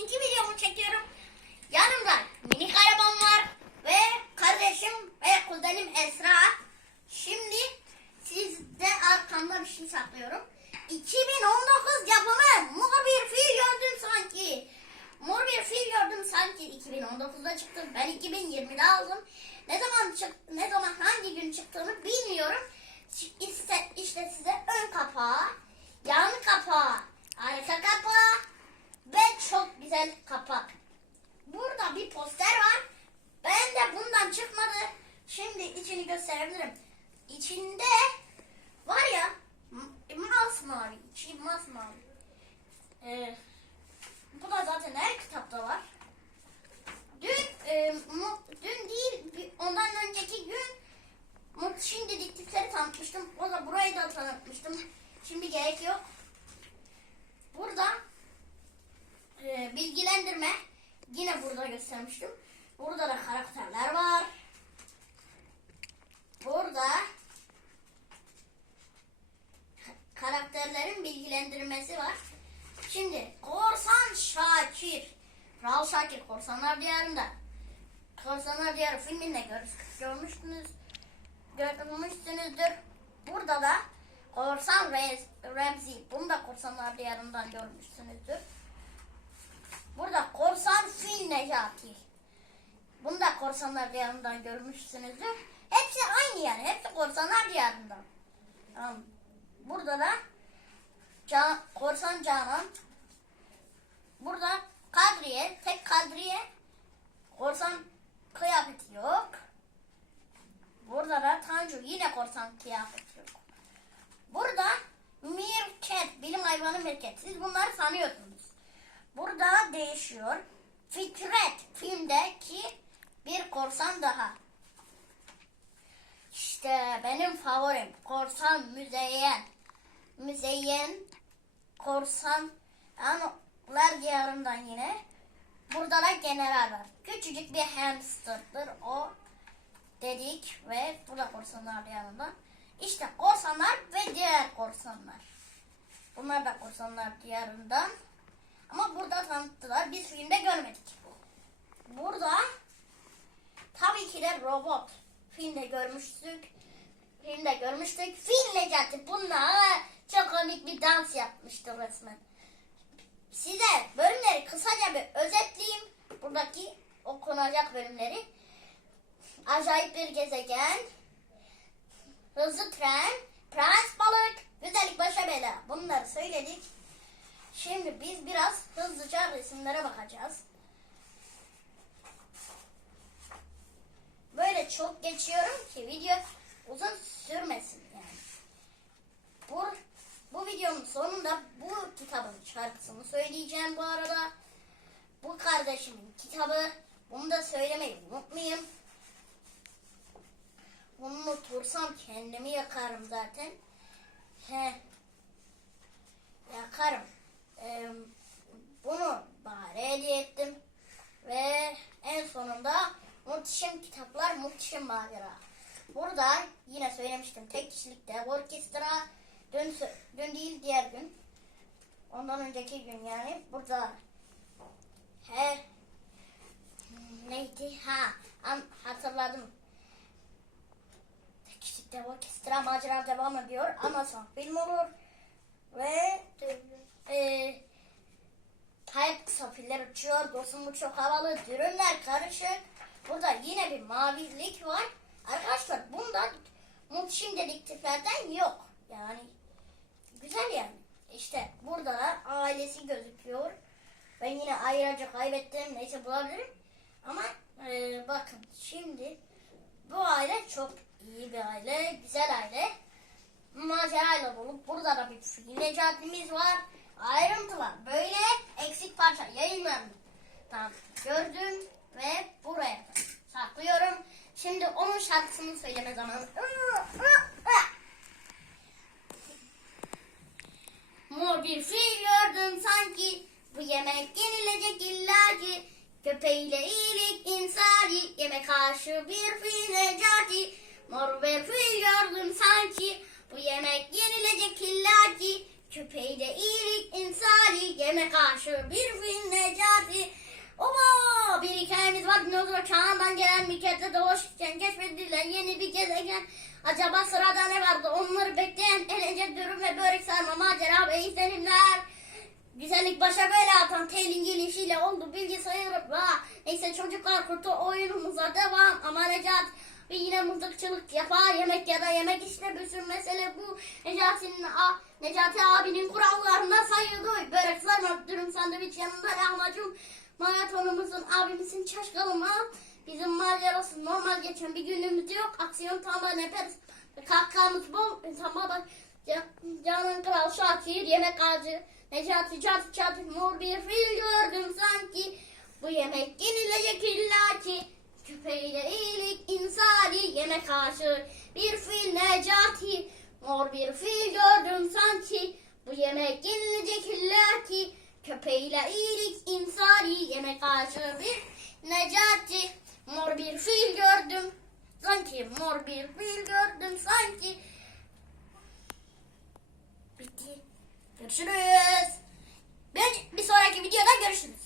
ikinci videomu çekiyorum. Yanımda minik arabam var ve kardeşim ve kuzenim Esra. Şimdi sizde arkamda bir şey saklıyorum. 2019 yapımı mor bir fil gördüm sanki. Mor bir fil gördüm sanki 2019'da çıktı. Ben 2020'de aldım. Ne zaman çık ne zaman hangi gün çıktığını bilmiyorum. İşte, işte size ön kapağı, yan kapağı, arka kapağı güzel kapak. Burada bir poster var. Ben de bundan çıkmadı. Şimdi içini gösterebilirim. İçinde var ya masmavi, içi masmavi. Ee, bu da zaten her kitapta var. Dün, e, mu- dün değil, bir- ondan önceki gün Muhteşem dedektifleri tanıtmıştım. O da burayı da tanıtmıştım. Şimdi gerek yok. Burada e, bilgilendirme yine burada göstermiştim. Burada da karakterler var. Burada karakterlerin bilgilendirmesi var. Şimdi Korsan Şakir. Kral Şakir Korsanlar Diyarı'nda. Korsanlar Diyarı filminde gör- görmüştünüz. Görmüşsünüzdür. Burada da Korsan Rez- Ramsey. Bunu da Korsanlar Diyarı'ndan görmüşsünüzdür. Burada Korsan Fil Necati. Bunu da Korsanlar Diyarı'ndan görmüşsünüzdür. Hepsi aynı yani. Hepsi Korsanlar Diyarı'ndan. Burada da Can, Korsan Canan. Burada Kadriye, tek Kadriye. Korsan kıyafeti yok. Burada da Tanju yine korsan kıyafeti yok. Burada Mirket, bilim hayvanı Mirket. Siz bunları sanıyorsunuz. Burada değişiyor. Fikret filmdeki bir korsan daha. İşte benim favorim korsan müzeyyen. Müzeyyen korsan anılar diyarından yine. Burada da general var. Küçücük bir hamsterdır o dedik ve burada korsanlar diyarından. İşte korsanlar ve diğer korsanlar. Bunlar da korsanlar diyarından. Ama burada tanıttılar. Biz filmde görmedik. Burada tabii ki de robot. Filmde görmüştük. Filmde görmüştük. Fil Necati bununla çok komik bir dans yapmıştı resmen. Size bölümleri kısaca bir özetleyeyim. Buradaki okunacak bölümleri. Acayip bir gezegen. Hızlı tren. Prens balık. Güzellik başa bela. Bunları söyledik. Şimdi biz biraz hızlıca resimlere bakacağız. Böyle çok geçiyorum ki video uzun sürmesin yani. Bu, bu videonun sonunda bu kitabın şarkısını söyleyeceğim bu arada. Bu kardeşimin kitabı. Bunu da söylemeyi unutmayayım. Bunu unutursam kendimi yakarım zaten. He. Yakarım. Ee, bunu bari hediye ettim. Ve en sonunda muhteşem kitaplar, muhteşem macera. Burada yine söylemiştim tek kişilikte orkestra dün, dün değil diğer gün. Ondan önceki gün yani burada he neydi ha an, hatırladım. Tek kişilikte orkestra macera devam ediyor ama son film olur ve e, Hayat kısa filler uçuyor, dostum bu çok havalı, dürümler karışık. Burada yine bir mavilik var. Arkadaşlar bunda muhteşem dedektiflerden yok. Yani güzel yani. İşte burada da ailesi gözüküyor. Ben yine ayrıca kaybettim. Neyse bulabilirim. Ama e, bakın şimdi bu aile çok iyi bir aile. Güzel aile. Macerayla dolu. Burada da bir fil necatimiz var. Ayrıntılar. Böyle eksik parça yayınlandı. Tamam. Gördüm ve buraya saklıyorum. Şimdi onun şarkısını söyleme zamanı. Mor bir fil gördüm sanki. Bu yemek yenilecek illaki. Köpeğiyle iyilik insani. Yemek karşı bir fil necati. Mor bir fil gördüm sanki. Karşı bir fil necati. Oba! Bir hikayemiz var. Dinozor çağından gelen Miket'te dolaşırken keşfedilen yeni bir gezegen. Acaba sırada ne vardı? Onları bekleyen eğlence dürüm ve börek sarma macera ve izlenimler. Güzellik başa böyle atan telin gelişiyle oldu bilgisayarı. Va. Neyse çocuklar kurtu oyunumuza devam. Ama Necat ve yine mızıkçılık yapar. Yemek ya da yemek işte bir sürü mesele bu. Necati'nin a, Necati abinin kurallarına sayılıyor. Börek sarma dürüm sandviç yanında lahmacun. Maratonumuzun abimizin şaşkalımı. Bizim macerası normal geçen bir günümüz yok. Aksiyon tamamen yaparız. Kahkahamız bol. Tamamen Can- Canan Kral Şakir yemek ağacı Necati çat çat mor bir fil gördüm sanki Bu yemek yenilecek illaki Köpeğiyle iyilik insani yemek ağacı Bir fil Necati Mor bir fil gördüm sanki Bu yemek yenilecek illaki Köpeğiyle iyilik insani yemek ağacı Bir Necati Mor bir fil gördüm Sanki mor bir fil gördüm sanki Bitti. Görüşürüz. Bir, bir sonraki videoda görüşürüz.